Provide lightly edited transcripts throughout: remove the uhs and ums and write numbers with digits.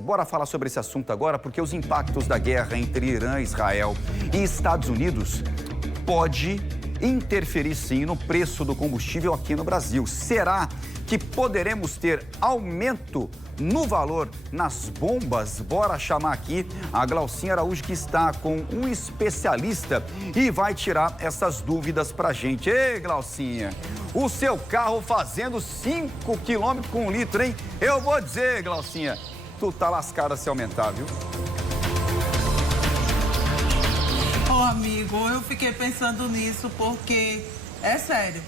bora falar sobre esse assunto agora, porque os impactos da guerra entre Irã, Israel e Estados Unidos pode interferir sim no preço do combustível aqui no Brasil. Será que poderemos ter aumento no valor nas bombas? Bora chamar aqui a Glaucinha Araújo, que está com um especialista e vai tirar essas dúvidas pra gente. Ei, Glaucinha, o seu carro fazendo 5 km com 1 litro, hein? Eu vou dizer, Glaucinha, tu tá lascada se aumentar, viu? Ô, amigo, eu fiquei pensando nisso porque, é sério,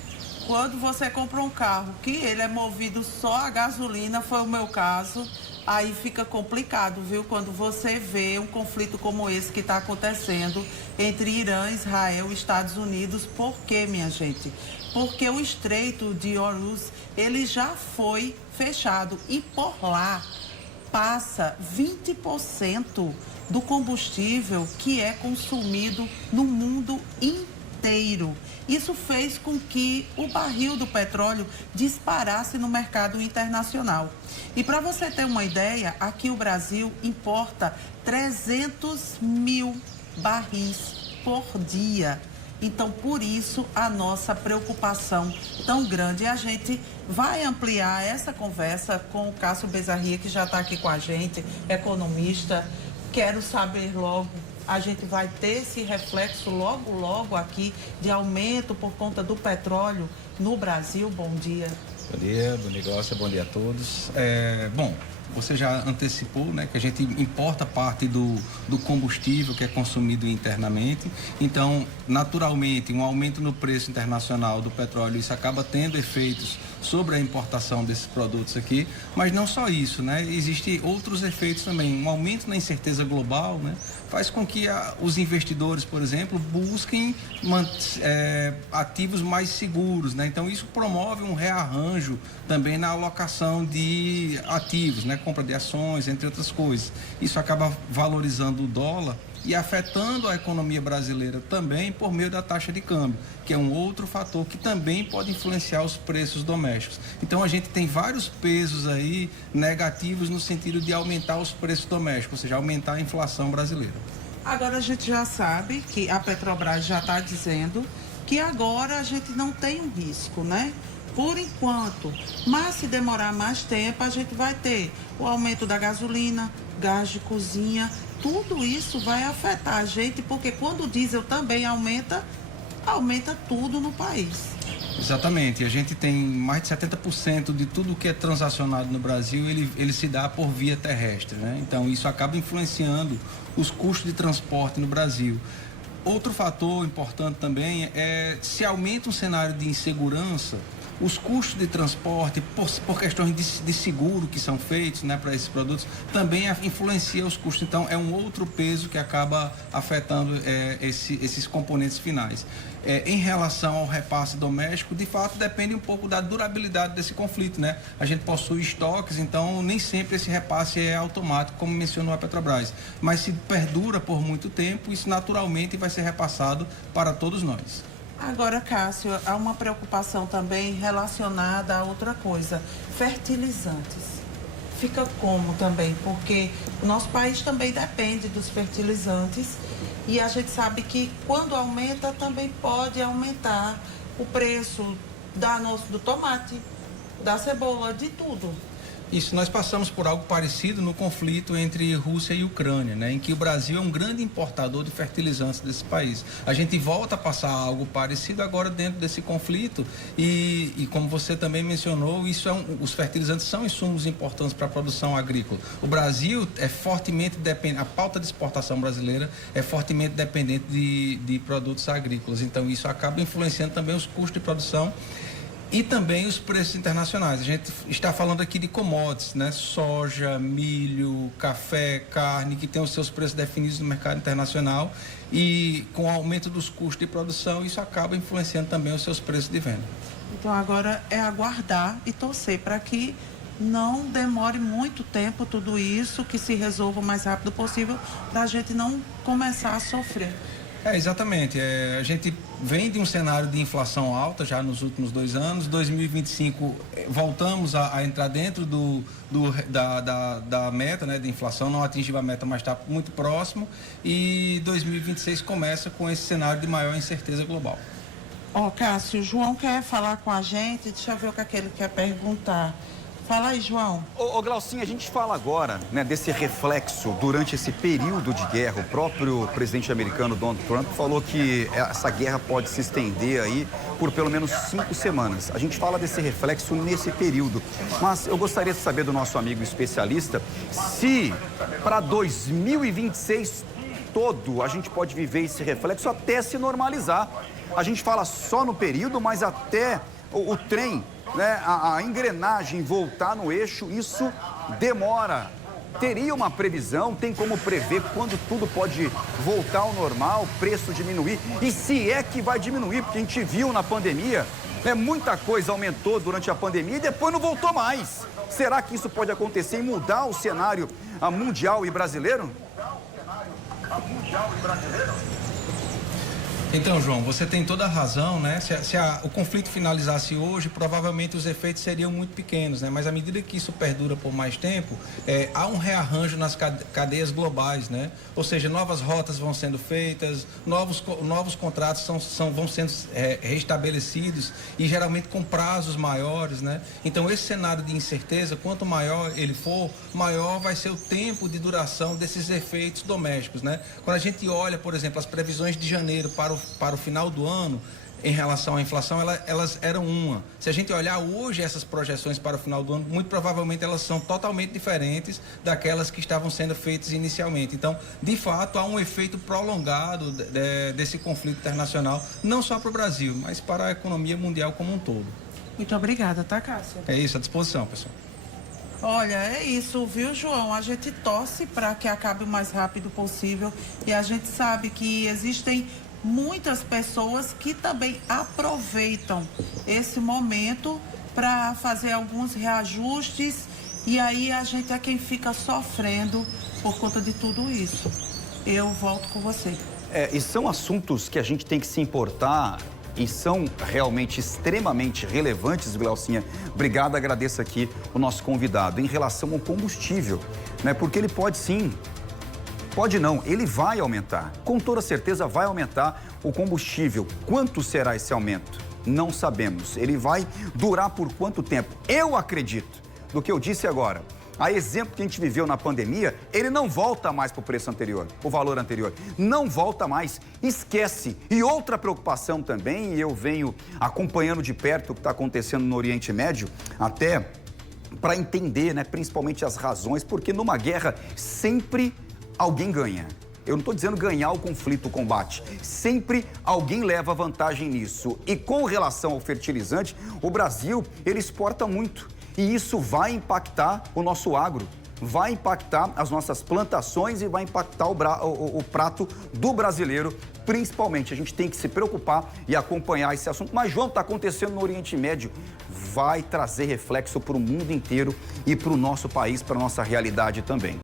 quando você compra um carro que ele é movido só a gasolina, foi o meu caso, aí fica complicado, viu? Quando você vê um conflito como esse que está acontecendo entre Irã, Israel e Estados Unidos. Por quê, minha gente? Porque o Estreito de Hormuz, ele já foi fechado e por lá passa 20% do combustível que é consumido no mundo inteiro. Isso fez com que o barril do petróleo disparasse no mercado internacional. E para você ter uma ideia, aqui o Brasil importa 300 mil barris por dia. Então, por isso, a nossa preocupação tão grande. E a gente vai ampliar essa conversa com o Cássio Bezarria, que já está aqui com a gente, economista. Quero saber logo, a gente vai ter esse reflexo logo aqui de aumento por conta do petróleo no Brasil. Bom dia. Bom dia, bom negócio, bom dia a todos. Bom, você já antecipou, né, que a gente importa parte do combustível que é consumido internamente. Então, naturalmente, um aumento no preço internacional do petróleo, isso acaba tendo efeitos sobre a importação desses produtos aqui, mas não só isso, né? Existem outros efeitos também. Um aumento na incerteza global, né, faz com que os investidores, por exemplo, busquem ativos mais seguros, né? Então isso promove um rearranjo também na alocação de ativos, né? Compra de ações, entre outras coisas. Isso acaba valorizando o dólar e afetando a economia brasileira também por meio da taxa de câmbio, que é um outro fator que também pode influenciar os preços domésticos. Então a gente tem vários pesos aí negativos no sentido de aumentar os preços domésticos, ou seja, aumentar a inflação brasileira. Agora a gente já sabe que a Petrobras já está dizendo que agora a gente não tem um risco, né? Por enquanto, mas se demorar mais tempo, a gente vai ter o aumento da gasolina, gás de cozinha. Tudo isso vai afetar a gente, porque quando o diesel também aumenta tudo no país. Exatamente, a gente tem mais de 70% de tudo que é transacionado no Brasil, ele se dá por via terrestre, né? Então isso acaba influenciando os custos de transporte no Brasil. Outro fator importante também é se aumenta um cenário de insegurança, os custos de transporte, por questões de seguro que são feitos, né, para esses produtos, também influencia os custos. Então, é um outro peso que acaba afetando esses componentes finais. Em relação ao repasse doméstico, de fato, depende um pouco da durabilidade desse conflito, né? A gente possui estoques, então nem sempre esse repasse é automático, como mencionou a Petrobras. Mas se perdura por muito tempo, isso naturalmente vai ser repassado para todos nós. Agora, Cássio, há uma preocupação também relacionada a outra coisa, fertilizantes. Fica como também? Porque o nosso país também depende dos fertilizantes e a gente sabe que quando aumenta também pode aumentar o preço do tomate, da cebola, de tudo. Isso, nós passamos por algo parecido no conflito entre Rússia e Ucrânia, né, em que o Brasil é um grande importador de fertilizantes desse país. A gente volta a passar algo parecido agora dentro desse conflito e como você também mencionou, os fertilizantes são insumos importantes para a produção agrícola. O Brasil é fortemente dependente, a pauta de exportação brasileira é fortemente dependente de produtos agrícolas, então isso acaba influenciando também os custos de produção e também os preços internacionais. A gente está falando aqui de commodities, né? Soja, milho, café, carne, que tem os seus preços definidos no mercado internacional e com o aumento dos custos de produção, isso acaba influenciando também os seus preços de venda. Então agora é aguardar e torcer para que não demore muito tempo tudo isso, que se resolva o mais rápido possível, para a gente não começar a sofrer. Exatamente. A gente vem de um cenário de inflação alta já nos últimos 2 anos. 2025 voltamos a entrar dentro da meta, né, de inflação. Não atingimos a meta, mas está muito próximo. E 2026 começa com esse cenário de maior incerteza global. Cássio, o João quer falar com a gente. Deixa eu ver o que é que ele quer perguntar. Fala aí, João. Glaucinha, a gente fala agora, né, desse reflexo durante esse período de guerra. O próprio presidente americano, Donald Trump, falou que essa guerra pode se estender aí por pelo menos 5 semanas. A gente fala desse reflexo nesse período. Mas eu gostaria de saber do nosso amigo especialista se para 2026 todo a gente pode viver esse reflexo até se normalizar. A gente fala só no período, mas até o trem, né, a engrenagem voltar no eixo, isso demora. Teria uma previsão, tem como prever quando tudo pode voltar ao normal, preço diminuir? E se é que vai diminuir, porque a gente viu na pandemia, né, muita coisa aumentou durante a pandemia e depois não voltou mais. Será que isso pode acontecer e mudar o cenário mundial e brasileiro? Então, João, você tem toda a razão, né? Se o conflito finalizasse hoje, provavelmente os efeitos seriam muito pequenos, né? Mas à medida que isso perdura por mais tempo, há um rearranjo nas cadeias globais, né? Ou seja, novas rotas vão sendo feitas, novos contratos vão sendo restabelecidos e geralmente com prazos maiores, né? Então, esse cenário de incerteza, quanto maior ele for, maior vai ser o tempo de duração desses efeitos domésticos, né? Quando a gente olha, por exemplo, as previsões de janeiro para o final do ano, em relação à inflação, elas eram uma. Se a gente olhar hoje essas projeções para o final do ano, muito provavelmente elas são totalmente diferentes daquelas que estavam sendo feitas inicialmente. Então, de fato, há um efeito prolongado desse conflito internacional, não só para o Brasil, mas para a economia mundial como um todo. Muito obrigada, tá, Cássio? É isso, à disposição, pessoal. Olha, é isso, viu, João? A gente torce para que acabe o mais rápido possível e a gente sabe que existem muitas pessoas que também aproveitam esse momento para fazer alguns reajustes e aí a gente é quem fica sofrendo por conta de tudo isso. Eu volto com você. E são assuntos que a gente tem que se importar e são realmente extremamente relevantes, Glaucinha. Obrigado, agradeço aqui o nosso convidado. Em relação ao combustível, né? Porque ele pode sim, pode não, ele vai aumentar. Com toda certeza vai aumentar o combustível. Quanto será esse aumento? Não sabemos. Ele vai durar por quanto tempo? Eu acredito, do que eu disse agora, a exemplo que a gente viveu na pandemia, ele não volta mais para o preço anterior, o valor anterior. Não volta mais, esquece. E outra preocupação também, e eu venho acompanhando de perto o que está acontecendo no Oriente Médio, até para entender, né, principalmente as razões, porque numa guerra sempre alguém ganha. Eu não estou dizendo ganhar o conflito, o combate. Sempre alguém leva vantagem nisso. E com relação ao fertilizante, o Brasil, ele exporta muito. E isso vai impactar o nosso agro, vai impactar as nossas plantações e vai impactar o prato do brasileiro, principalmente. A gente tem que se preocupar e acompanhar esse assunto. Mas, João, está acontecendo no Oriente Médio, vai trazer reflexo para o mundo inteiro e para o nosso país, para a nossa realidade também.